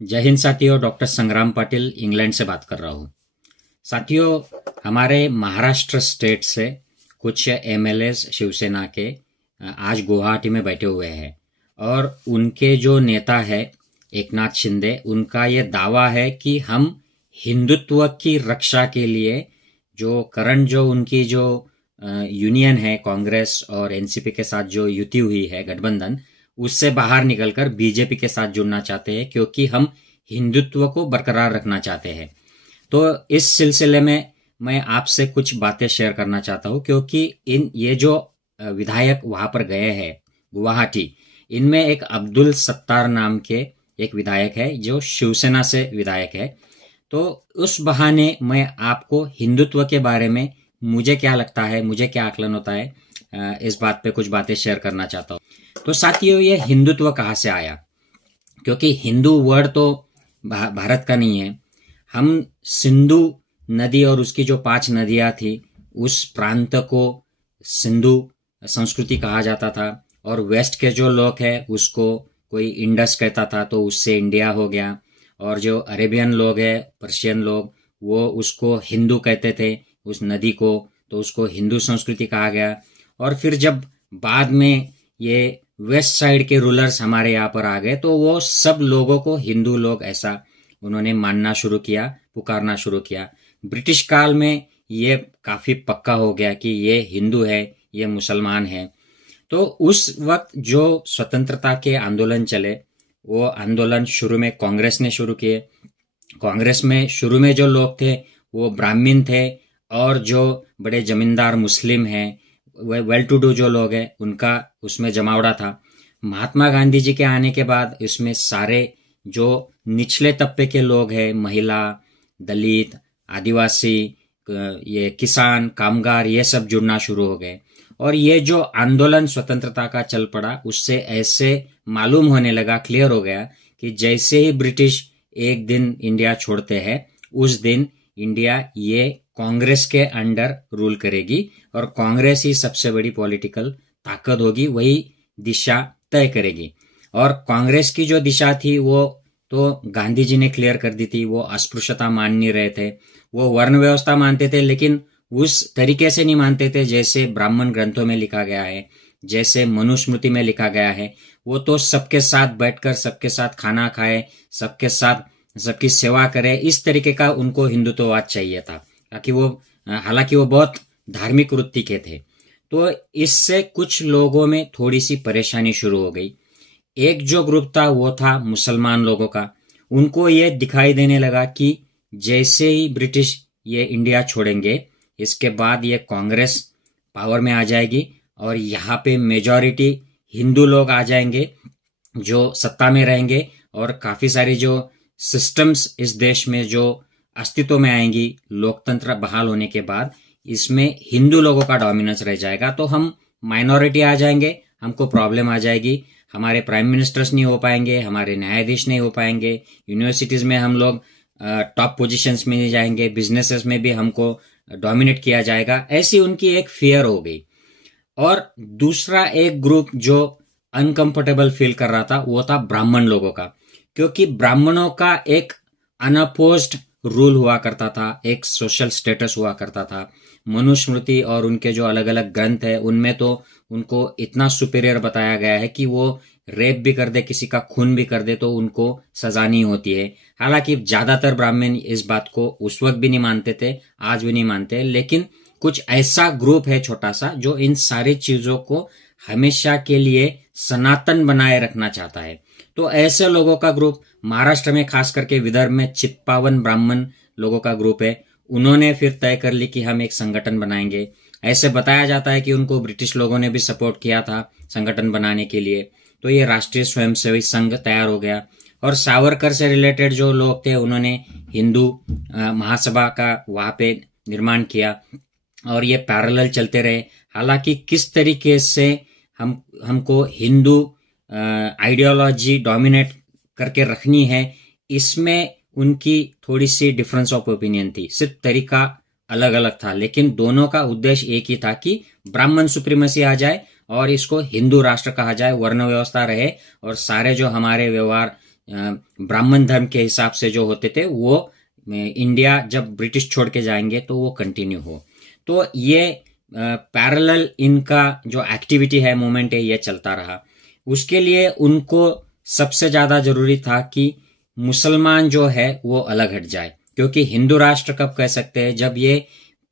जय हिंद साथियों, डॉक्टर संग्राम पाटिल इंग्लैंड से बात कर रहा हूँ। साथियों, हमारे महाराष्ट्र स्टेट से कुछ एमएलएस शिवसेना के आज गुवाहाटी में बैठे हुए हैं और उनके जो नेता है एकनाथ शिंदे, उनका ये दावा है कि हम हिंदुत्व की रक्षा के लिए जो करंट जो उनकी जो यूनियन है कांग्रेस और एनसीपी के साथ जो युति हुई है गठबंधन, उससे बाहर निकलकर बीजेपी के साथ जुड़ना चाहते हैं क्योंकि हम हिंदुत्व को बरकरार रखना चाहते हैं। तो इस सिलसिले में मैं आपसे कुछ बातें शेयर करना चाहता हूँ क्योंकि ये जो विधायक वहां पर गए हैं गुवाहाटी, इनमें एक अब्दुल सत्तार नाम के एक विधायक है जो शिवसेना से विधायक है। तो उस बहाने मैं आपको हिंदुत्व के बारे में मुझे क्या लगता है, मुझे क्या आकलन होता है, इस बात पे कुछ बातें शेयर करना चाहता हूँ। तो साथियों, ये हिंदुत्व कहाँ से आया? क्योंकि हिंदू वर्ड तो भारत का नहीं है। हम सिंधु नदी और उसकी जो 5 नदियां थी, उस प्रांत को सिंधु संस्कृति कहा जाता था और वेस्ट के जो लोग हैं उसको कोई इंडस कहता था, तो उससे इंडिया हो गया। और जो अरेबियन लोग हैं, पर्शियन लोग, वो उसको हिंदू कहते थे उस नदी को, तो उसको हिंदू संस्कृति कहा गया। और फिर जब बाद में ये वेस्ट साइड के रूलर्स हमारे यहाँ पर आ गए तो वो सब लोगों को हिंदू लोग ऐसा उन्होंने मानना शुरू किया, पुकारना शुरू किया। ब्रिटिश काल में ये काफी पक्का हो गया कि ये हिंदू है, ये मुसलमान है। तो उस वक्त जो स्वतंत्रता के आंदोलन चले, वो आंदोलन शुरू में कांग्रेस ने शुरू किए। कांग्रेस में शुरू में जो लोग थे वो ब्राह्मण थे और जो बड़े जमींदार मुस्लिम हैं, वेल टू डू जो लोग हैं, उनका उसमें जमावड़ा था। महात्मा गांधी जी के आने के बाद इसमें सारे जो निचले तबके के लोग हैं, महिला, दलित, आदिवासी, ये किसान, कामगार, ये सब जुड़ना शुरू हो गए। और ये जो आंदोलन स्वतंत्रता का चल पड़ा, उससे ऐसे मालूम होने लगा, क्लियर हो गया कि जैसे ही ब्रिटिश एक दिन इंडिया छोड़ते हैं, उस दिन इंडिया ये कांग्रेस के अंडर रूल करेगी और कांग्रेस ही सबसे बड़ी पॉलिटिकल ताकत होगी, वही दिशा तय करेगी। और कांग्रेस की जो दिशा थी वो तो गांधी जी ने क्लियर कर दी थी। वो अस्पृश्यता मान नहीं रहे थे, वो वर्ण व्यवस्था मानते थे, लेकिन उस तरीके से नहीं मानते थे जैसे ब्राह्मण ग्रंथों में लिखा गया है, जैसे मनुस्मृति में लिखा गया है। वो तो सबके साथ बैठकर सबके साथ खाना खाए, सबके साथ सबकी सेवा करे, इस तरीके का उनको हिंदुत्ववाद चाहिए था। ताकि वो, हालांकि वो बहुत धार्मिक वृत्ति के थे। तो इससे कुछ लोगों में थोड़ी सी परेशानी शुरू हो गई। एक जो ग्रुप था वो था मुसलमान लोगों का। उनको ये दिखाई देने लगा कि जैसे ही ब्रिटिश ये इंडिया छोड़ेंगे, इसके बाद ये कांग्रेस पावर में आ जाएगी और यहाँ पे मेजॉरिटी हिंदू लोग आ जाएंगे जो सत्ता में रहेंगे और काफी सारी जो सिस्टम्स इस देश में जो अस्तित्व में आएंगी, लोकतंत्र बहाल होने के बाद इसमें हिंदू लोगों का डोमिनेंस रह जाएगा। तो हम माइनॉरिटी आ जाएंगे, हमको प्रॉब्लम आ जाएगी, हमारे प्राइम मिनिस्टर्स नहीं हो पाएंगे, हमारे न्यायाधीश नहीं हो पाएंगे, यूनिवर्सिटीज में हम लोग टॉप पोजीशंस में नहीं जाएंगे, बिजनेसेस में भी हमको डोमिनेट किया जाएगा। ऐसी उनकी एक फियर हो गई। और दूसरा एक ग्रुप जो अनकंफर्टेबल फील कर रहा था वो था ब्राह्मण लोगों का, क्योंकि ब्राह्मणों का एक अनअपोज्ड रूल हुआ करता था, एक सोशल स्टेटस हुआ करता था। मनुस्मृति और उनके जो अलग अलग ग्रंथ है उनमें तो उनको इतना सुपीरियर बताया गया है कि वो रेप भी कर दे, किसी का खून भी कर दे, तो उनको सजा नहीं होती है। हालांकि ज्यादातर ब्राह्मण इस बात को उस वक्त भी नहीं मानते थे, आज भी नहीं मानते, लेकिन कुछ ऐसा ग्रुप है छोटा सा जो इन सारी चीजों को हमेशा के लिए सनातन बनाए रखना चाहता है। तो ऐसे लोगों का ग्रुप महाराष्ट्र में, खास करके विदर्भ में, चित्पावन ब्राह्मण लोगों का ग्रुप है। उन्होंने फिर तय कर ली कि हम एक संगठन बनाएंगे। ऐसे बताया जाता है कि उनको ब्रिटिश लोगों ने भी सपोर्ट किया था संगठन बनाने के लिए। तो ये राष्ट्रीय स्वयंसेवी संघ तैयार हो गया। और सावरकर से रिलेटेड जो लोग थे उन्होंने हिंदू महासभा का वहां पे निर्माण किया और ये पैरेलल चलते रहे। हालांकि किस तरीके से हमको हिंदू आइडियोलॉजी डोमिनेट करके रखनी है, इसमें उनकी थोड़ी सी डिफरेंस ऑफ ओपिनियन थी। सिर्फ तरीका अलग अलग था, लेकिन दोनों का उद्देश्य एक ही था कि ब्राह्मण सुप्रीमेसी आ जाए और इसको हिंदू राष्ट्र कहा जाए, वर्ण व्यवस्था रहे और सारे जो हमारे व्यवहार ब्राह्मण धर्म के हिसाब से जो होते थे वो इंडिया जब ब्रिटिश छोड़ के जाएंगे तो वो कंटिन्यू हो। तो ये पैरेलल इनका जो एक्टिविटी है, मूवमेंट है, ये चलता रहा। उसके लिए उनको सबसे ज्यादा जरूरी था कि मुसलमान जो है वो अलग हट जाए, क्योंकि हिंदू राष्ट्र कब कह सकते हैं जब ये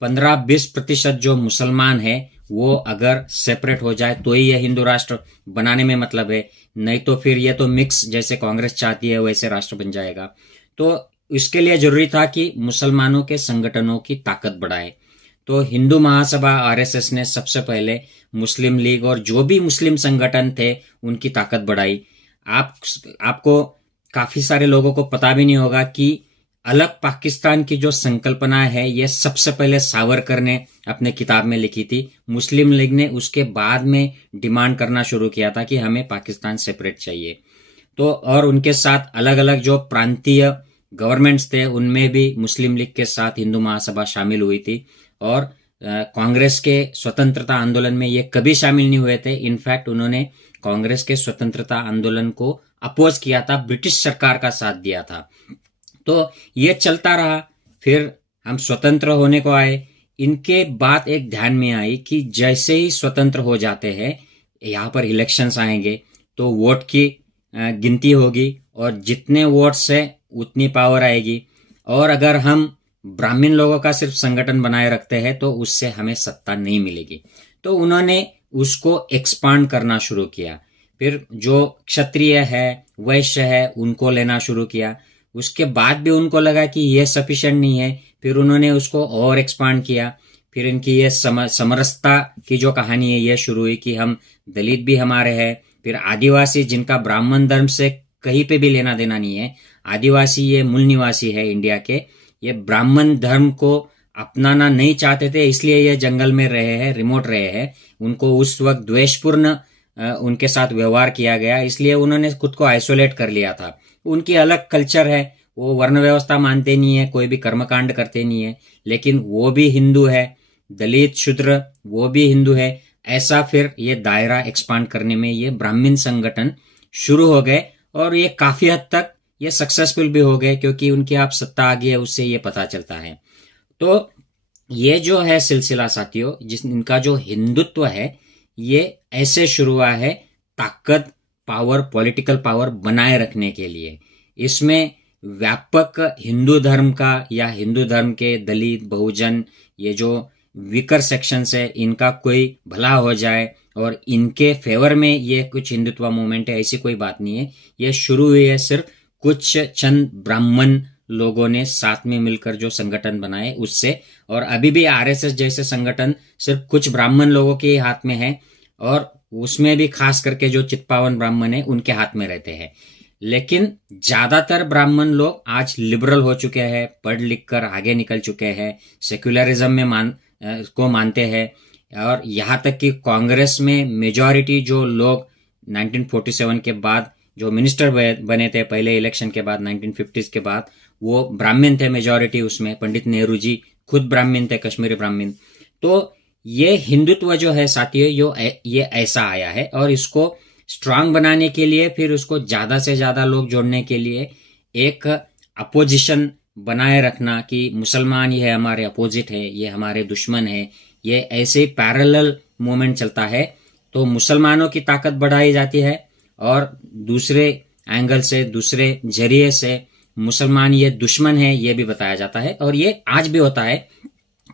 15-20% जो मुसलमान है वो अगर सेपरेट हो जाए तो ही ये हिंदू राष्ट्र बनाने में मतलब है, नहीं तो फिर ये तो मिक्स जैसे कांग्रेस चाहती है वैसे राष्ट्र बन जाएगा। तो इसके लिए जरूरी था कि मुसलमानों के संगठनों की ताकत बढ़ाए। तो हिंदू महासभा आरएसएस ने सबसे पहले मुस्लिम लीग और जो भी मुस्लिम संगठन थे उनकी ताकत बढ़ाई। आपको काफी सारे लोगों को पता भी नहीं होगा कि अलग पाकिस्तान की जो संकल्पना है ये सबसे पहले सावरकर ने अपने किताब में लिखी थी। मुस्लिम लीग ने उसके बाद में डिमांड करना शुरू किया था कि हमें पाकिस्तान सेपरेट चाहिए। तो और उनके साथ अलग अलग जो प्रांतीय गवर्नमेंट्स थे उनमें भी मुस्लिम लीग के साथ हिंदू महासभा शामिल हुई थी। और कांग्रेस के स्वतंत्रता आंदोलन में ये कभी शामिल नहीं हुए थे। इनफैक्ट उन्होंने कांग्रेस के स्वतंत्रता आंदोलन को अपोज किया था, ब्रिटिश सरकार का साथ दिया था। तो ये चलता रहा। फिर हम स्वतंत्र होने को आए। इनके बाद एक ध्यान में आई कि जैसे ही स्वतंत्र हो जाते हैं यहाँ पर इलेक्शंस आएंगे तो वोट की गिनती होगी और जितने वोट्स है उतनी पावर आएगी। और अगर हम ब्राह्मण लोगों का सिर्फ संगठन बनाए रखते हैं तो उससे हमें सत्ता नहीं मिलेगी। तो उन्होंने उसको एक्सपांड करना शुरू किया। फिर जो क्षत्रिय है, वैश्य है, उनको लेना शुरू किया। उसके बाद भी उनको लगा कि ये सफिशिएंट नहीं है, फिर उन्होंने उसको और एक्सपांड किया। फिर इनकी ये समरसता की जो कहानी है ये शुरू हुई कि हम दलित भी हमारे हैं। फिर आदिवासी, जिनका ब्राह्मण धर्म से कहीं पे भी लेना देना नहीं है, आदिवासी ये मूल निवासी है इंडिया के, ये ब्राह्मण धर्म को अपनाना नहीं चाहते थे, इसलिए ये जंगल में रहे हैं, रिमोट रहे हैं। उनको उस वक्त द्वेषपूर्ण उनके साथ व्यवहार किया गया, इसलिए उन्होंने खुद को आइसोलेट कर लिया था। उनकी अलग कल्चर है, वो वर्ण व्यवस्था मानते नहीं है, कोई भी कर्मकांड करते नहीं है, लेकिन वो भी हिंदू है। दलित, शूद्र, वो भी हिंदू है। ऐसा फिर ये दायरा एक्सपांड करने में ये ब्राह्मण संगठन शुरू हो गए और ये काफी हद तक ये सक्सेसफुल भी हो गए, क्योंकि उनकी आप सत्ता आ गई है उससे ये पता चलता है। तो ये जो है सिलसिला साथियों, इनका जो हिंदुत्व है ये ऐसे शुरू हुआ है ताकत, पावर, पॉलिटिकल पावर बनाए रखने के लिए। इसमें व्यापक हिंदू धर्म का या हिंदू धर्म के दलित, बहुजन, ये जो वीकर सेक्शंस है, इनका कोई भला हो जाए और इनके फेवर में ये कुछ हिंदुत्व मूवमेंट है, ऐसी कोई बात नहीं है। ये शुरू हुई है सिर्फ कुछ चंद ब्राह्मण लोगों ने साथ में मिलकर जो संगठन बनाए उससे। और अभी भी आरएसएस जैसे संगठन सिर्फ कुछ ब्राह्मण लोगों के हाथ में है और उसमें भी खास करके जो चित्पावन ब्राह्मण है उनके हाथ में रहते हैं। लेकिन ज्यादातर ब्राह्मण लोग आज लिबरल हो चुके हैं, पढ़ लिख कर आगे निकल चुके हैं, सेक्युलरिज्म में को मानते हैं। और यहाँ तक कि कांग्रेस में मेजॉरिटी जो लोग 1947 के बाद जो मिनिस्टर बने थे पहले इलेक्शन के बाद 1950s के बाद, वो ब्राह्मण थे मेजॉरिटी उसमें। पंडित नेहरू जी खुद ब्राह्मण थे, कश्मीरी ब्राह्मण। तो ये हिंदुत्व जो है साथियों ये ऐसा आया है और इसको स्ट्रांग बनाने के लिए, फिर उसको ज्यादा से ज्यादा लोग जोड़ने के लिए एक अपोजिशन बनाए रखना कि मुसलमान ये हमारे अपोजिट है, ये हमारे दुश्मन है, ये ऐसे पैरेलल मूवमेंट चलता है। तो मुसलमानों की ताकत बढ़ाई जाती है और दूसरे एंगल से, दूसरे जरिए से मुसलमान ये दुश्मन है ये भी बताया जाता है। और ये आज भी होता है।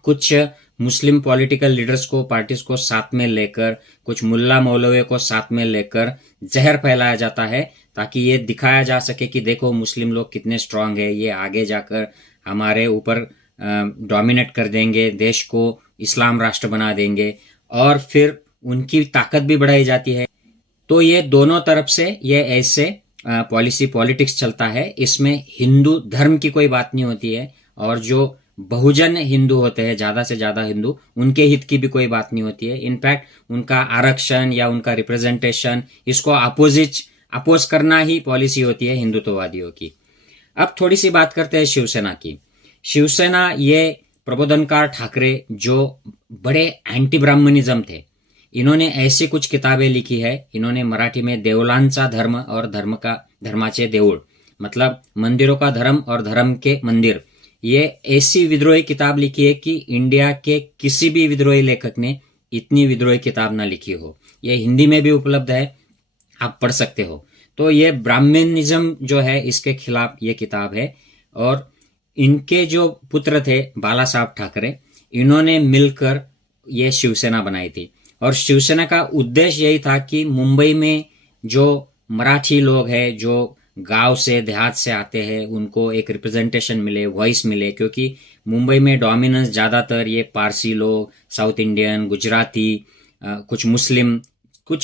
कुछ मुस्लिम पॉलिटिकल लीडर्स को, पार्टीज को साथ में लेकर, कुछ मुल्ला मौलवी को साथ में लेकर जहर फैलाया जाता है ताकि ये दिखाया जा सके कि देखो मुस्लिम लोग कितने स्ट्रांग है, ये आगे जाकर हमारे ऊपर डोमिनेट कर देंगे, देश को इस्लाम राष्ट्र बना देंगे, और फिर उनकी ताकत भी बढ़ाई जाती है। तो ये दोनों तरफ से ये ऐसे पॉलिटिक्स चलता है। इसमें हिंदू धर्म की कोई बात नहीं होती है और जो बहुजन हिंदू होते हैं, ज्यादा से ज्यादा हिंदू, उनके हित की भी कोई बात नहीं होती है। इनफैक्ट उनका आरक्षण या उनका रिप्रेजेंटेशन, इसको अपोज करना ही पॉलिसी होती है हिंदुत्ववादियों की। अब थोड़ी सी बात करते हैं शिवसेना की। शिवसेना ये प्रबोधनकार ठाकरे जो बड़े एंटी ब्राह्मणिज्म थे, इन्होंने ऐसी कुछ किताबें लिखी है। इन्होंने मराठी में देवलांचा धर्म और धर्माचे देऊळ मतलब मंदिरों का धर्म और धर्म के मंदिर, ये ऐसी विद्रोही किताब लिखी है कि इंडिया के किसी भी विद्रोही लेखक ने इतनी विद्रोही किताब ना लिखी हो। ये हिंदी में भी उपलब्ध है, आप पढ़ सकते हो। तो ये ब्राह्मणिज्म जो है इसके खिलाफ ये किताब है। और इनके जो पुत्र थे बाला साहब ठाकरे, इन्होंने मिलकर ये शिवसेना बनाई थी। और शिवसेना का उद्देश्य यही था कि मुंबई में जो मराठी लोग हैं, जो गांव से देहात से आते हैं, उनको एक रिप्रेजेंटेशन मिले, वॉइस मिले। क्योंकि मुंबई में डोमिनेंस ज़्यादातर ये पारसी लोग, साउथ इंडियन, गुजराती, कुछ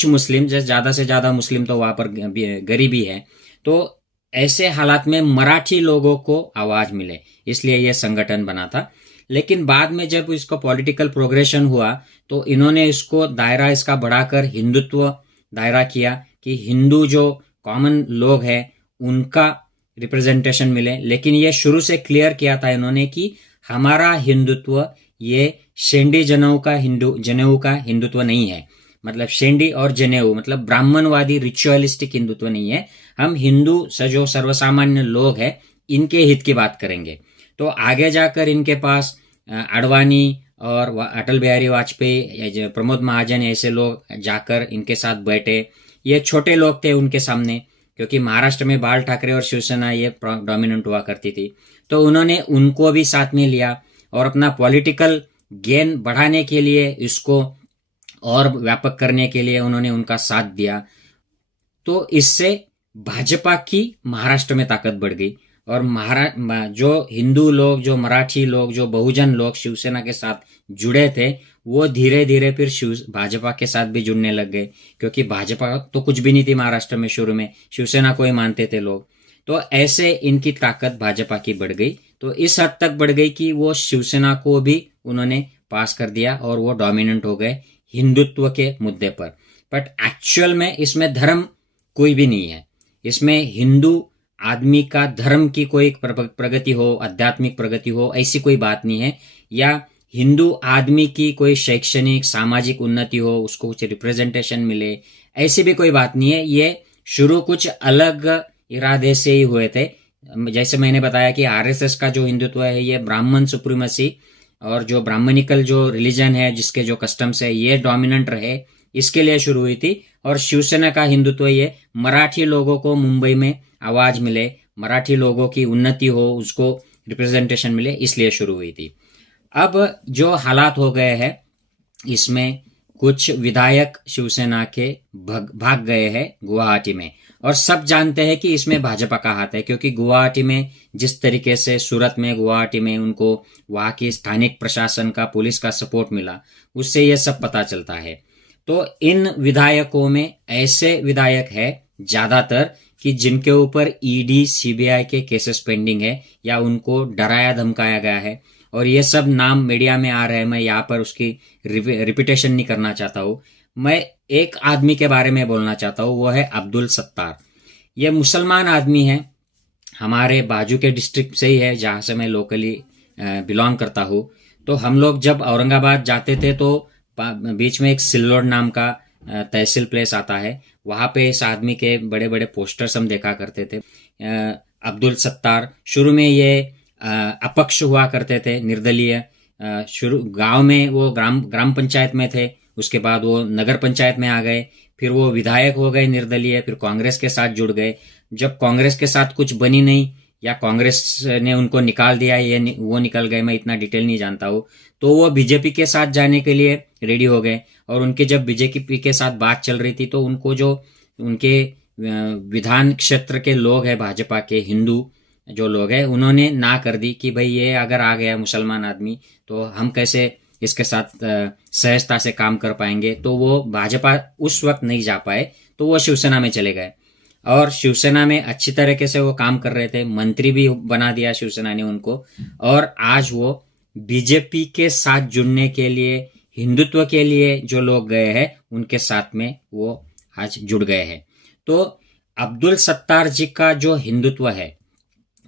मुस्लिम जैसे ज़्यादा से ज़्यादा मुस्लिम तो वहाँ पर गरीबी है। तो ऐसे हालात में मराठी लोगों को आवाज़ मिले, इसलिए ये संगठन बना था। लेकिन बाद में जब इसको पॉलिटिकल प्रोग्रेशन हुआ तो इन्होंने इसको दायरा इसका बढ़ाकर हिंदुत्व दायरा किया कि हिंदू जो कॉमन लोग हैं उनका रिप्रेजेंटेशन मिले। लेकिन ये शुरू से क्लियर किया था इन्होंने कि हमारा हिंदुत्व ये शेंडी जनेऊ का हिंदुत्व नहीं है। मतलब शेंडी और जनेऊ मतलब ब्राह्मणवादी रिचुअलिस्टिक हिंदुत्व नहीं है। हम हिंदू जो सर्वसामान्य लोग हैं इनके हित की बात करेंगे। तो आगे जाकर इनके पास आडवाणी और अटल बिहारी वाजपेयी, प्रमोद महाजन ऐसे लोग जाकर इनके साथ बैठे। ये छोटे लोग थे उनके सामने, क्योंकि महाराष्ट्र में बाल ठाकरे और शिवसेना ये डोमिनेंट हुआ करती थी। तो उन्होंने उनको भी साथ में लिया और अपना पॉलिटिकल गेन बढ़ाने के लिए, इसको और व्यापक करने के लिए उन्होंने उनका साथ दिया। तो इससे भाजपा की महाराष्ट्र में ताकत बढ़ गई। और जो हिंदू लोग, जो मराठी लोग, जो बहुजन लोग शिवसेना के साथ जुड़े थे, वो धीरे धीरे फिर भाजपा के साथ भी जुड़ने लग गए। क्योंकि भाजपा तो कुछ भी नहीं थी महाराष्ट्र में, शुरू में शिवसेना को ही मानते थे लोग। तो ऐसे इनकी ताकत भाजपा की बढ़ गई। तो इस हद तक बढ़ गई कि वो शिवसेना को भी उन्होंने पास कर दिया और वो डोमिनेंट हो गए हिंदुत्व के मुद्दे पर। बट एक्चुअल में इसमें धर्म कोई भी नहीं है। इसमें हिंदू आदमी का धर्म की कोई प्रगति हो, आध्यात्मिक प्रगति हो, ऐसी कोई बात नहीं है। या हिंदू आदमी की कोई शैक्षणिक सामाजिक उन्नति हो, उसको कुछ रिप्रेजेंटेशन मिले, ऐसी भी कोई बात नहीं है। ये शुरू कुछ अलग इरादे से ही हुए थे। जैसे मैंने बताया कि आरएसएस का जो हिंदुत्व है ये ब्राह्मण सुप्रीमेसी और जो ब्राह्मणिकल जो रिलीजन है, जिसके जो कस्टम्स है, ये डोमिनेंट रहे, इसके लिए शुरू हुई थी। और शिवसेना का हिंदुत्व ये मराठी लोगों को मुंबई में आवाज मिले, मराठी लोगों की उन्नति हो, उसको रिप्रेजेंटेशन मिले, इसलिए शुरू हुई थी। अब जो हालात हो गए हैं, इसमें कुछ विधायक शिवसेना के भाग गए हैं गुवाहाटी में। और सब जानते हैं कि इसमें भाजपा का हाथ है, क्योंकि गुवाहाटी में जिस तरीके से सूरत में, गुवाहाटी में उनको वहां की स्थानिक प्रशासन का, पुलिस का सपोर्ट मिला, उससे ये सब पता चलता है। तो इन विधायकों में ऐसे विधायक है ज्यादातर कि जिनके ऊपर ईडी सीबीआई के केसेस पेंडिंग है या उनको डराया धमकाया गया है। और ये सब नाम मीडिया में आ रहे हैं। मैं यहाँ पर उसकी रिपीटेशन नहीं करना चाहता हूँ। मैं एक आदमी के बारे में बोलना चाहता हूँ, वो है अब्दुल सत्तार। ये मुसलमान आदमी है, हमारे बाजू के डिस्ट्रिक्ट से ही है जहाँ से मैं लोकली बिलोंग करता हूँ। तो हम लोग जब औरंगाबाद जाते थे तो बीच में एक सिल्लोड नाम का तहसील प्लेस आता है, वहां पे इस आदमी के बड़े बड़े पोस्टर्स हम देखा करते थे। अब्दुल सत्तार शुरू में ये अपक्ष हुआ करते थे, निर्दलीय। शुरू गांव में वो ग्राम पंचायत में थे, उसके बाद वो नगर पंचायत में आ गए, फिर वो विधायक हो गए निर्दलीय, फिर कांग्रेस के साथ जुड़ गए। जब कांग्रेस के साथ कुछ बनी नहीं या कांग्रेस ने उनको निकाल दिया, ये वो निकल गए, मैं इतना डिटेल नहीं जानता हूँ, तो वो बीजेपी के साथ जाने के लिए रेडी हो गए। और उनके जब बीजेपी के साथ बात चल रही थी तो उनको जो उनके विधान क्षेत्र के लोग हैं, भाजपा के हिंदू जो लोग हैं, उन्होंने ना कर दी कि भाई ये अगर आ गया मुसलमान आदमी तो हम कैसे इसके साथ सहजता से काम कर पाएंगे। तो वो भाजपा उस वक्त नहीं जा पाए, तो वो शिवसेना में चले गए। और शिवसेना में अच्छी तरीके से वो काम कर रहे थे, मंत्री भी बना दिया शिवसेना ने उनको। और आज वो बीजेपी के साथ जुड़ने के लिए, हिंदुत्व के लिए जो लोग गए हैं उनके साथ में वो आज जुड़ गए हैं। तो अब्दुल सत्तार जी का जो हिंदुत्व है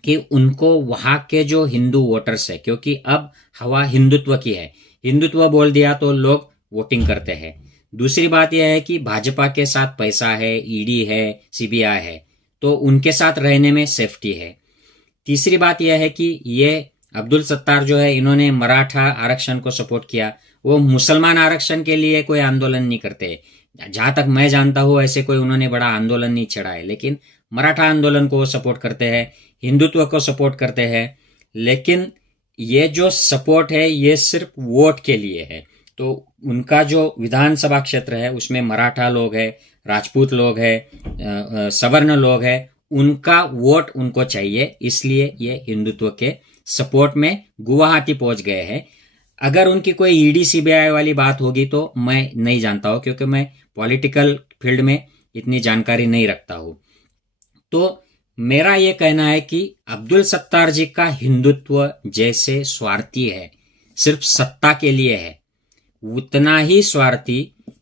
कि उनको वहां के जो हिंदू वोटर्स है, क्योंकि अब हवा हिंदुत्व की है, हिंदुत्व बोल दिया तो लोग वोटिंग करते हैं। दूसरी बात यह है कि भाजपा के साथ पैसा है, ईडी है, सीबीआई है, तो उनके साथ रहने में सेफ्टी है। तीसरी बात यह है कि ये अब्दुल सत्तार जो है, इन्होंने मराठा आरक्षण को सपोर्ट किया। वो मुसलमान आरक्षण के लिए कोई आंदोलन नहीं करते, जहां तक मैं जानता हूं ऐसे कोई उन्होंने बड़ा आंदोलन नहीं छेड़ा है। लेकिन मराठा आंदोलन को सपोर्ट करते हैं, हिंदुत्व को सपोर्ट करते हैं। लेकिन ये जो सपोर्ट है ये सिर्फ वोट के लिए है। तो उनका जो विधानसभा क्षेत्र है उसमें मराठा लोग हैं, राजपूत लोग हैं, सवर्ण लोग हैं, उनका वोट उनको चाहिए, इसलिए ये हिंदुत्व के सपोर्ट में गुवाहाटी पहुंच गए हैं। अगर उनकी कोई ईडी सीबीआई वाली बात होगी तो मैं नहीं जानता हूं, क्योंकि मैं पॉलिटिकल फील्ड में इतनी जानकारी नहीं रखता हूं। तो मेरा ये कहना है कि अब्दुल सत्तार जी का हिंदुत्व जैसे स्वार्थी है, सिर्फ सत्ता के लिए है, उतना ही स्वार्थी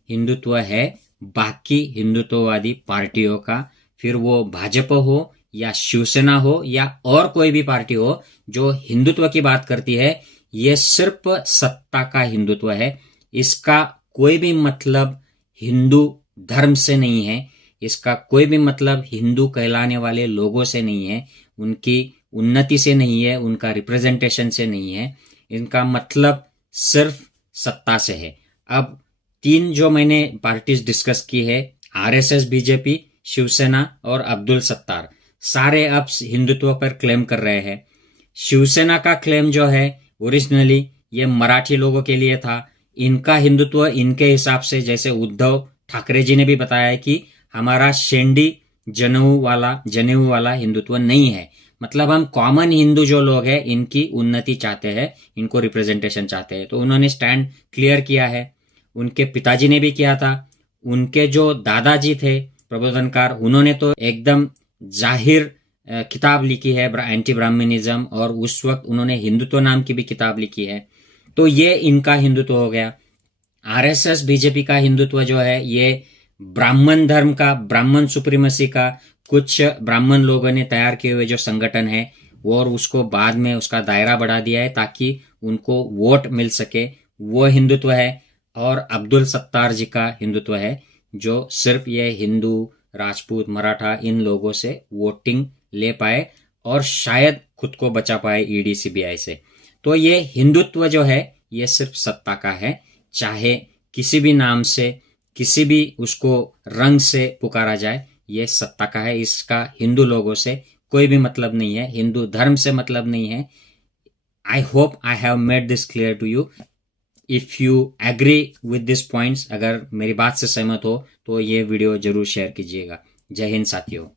हिंदुत्व है बाकी हिंदुत्ववादी पार्टियों का। फिर वो भाजपा हो या शिवसेना हो या और कोई भी पार्टी हो जो हिंदुत्व की बात करती है, ये सिर्फ सत्ता का हिंदुत्व है। इसका कोई भी मतलब हिंदू धर्म से नहीं है, इसका कोई भी मतलब हिंदू कहलाने वाले लोगों से नहीं है, उनकी उन्नति से नहीं है, उनका रिप्रेजेंटेशन से नहीं है। इनका मतलब सिर्फ सत्ता से है। अब 3 जो मैंने पार्टीज डिस्कस की है, आरएसएस, बीजेपी, शिवसेना और अब्दुल सत्तार, सारे अब हिंदुत्व पर क्लेम कर रहे हैं। शिवसेना का क्लेम जो है ओरिजिनली ये मराठी लोगों के लिए था। इनका हिंदुत्व इनके हिसाब से, जैसे उद्धव ठाकरे जी ने भी बताया है कि हमारा शेंडी जनेऊ वाला हिंदुत्व नहीं है। मतलब हम कॉमन हिंदू जो लोग हैं इनकी उन्नति चाहते हैं, इनको रिप्रेजेंटेशन चाहते हैं। तो उन्होंने स्टैंड क्लियर किया है। उनके पिताजी ने भी किया था। उनके जो दादाजी थे प्रबोधनकार, उन्होंने तो एकदम जाहिर किताब लिखी है एंटी ब्राह्मणिज्म, और उस वक्त उन्होंने हिंदुत्व नाम की भी किताब लिखी है। तो ये इनका हिंदुत्व हो गया। आरएसएस, बीजेपी का हिंदुत्व जो है ये ब्राह्मण धर्म का, ब्राह्मण सुप्रीमेसी का, कुछ ब्राह्मण लोगों ने तैयार किए हुए जो संगठन है, और उसको बाद में उसका दायरा बढ़ा दिया है ताकि उनको वोट मिल सके, वो हिंदुत्व है। और अब्दुल सत्तार जी का हिंदुत्व है जो सिर्फ ये हिंदू, राजपूत, मराठा इन लोगों से वोटिंग ले पाए और शायद खुद को बचा पाए ईडी सीबीआई से। तो ये हिंदुत्व जो है ये सिर्फ सत्ता का है, चाहे किसी भी नाम से, किसी भी उसको रंग से पुकारा जाए, ये सत्ता का है। इसका हिंदू लोगों से कोई भी मतलब नहीं है, हिंदू धर्म से मतलब नहीं है। I hope I have made this clear to you. If you agree with this points, अगर मेरी बात से सहमत हो तो ये वीडियो जरूर शेयर कीजिएगा। जय हिंद साथियों।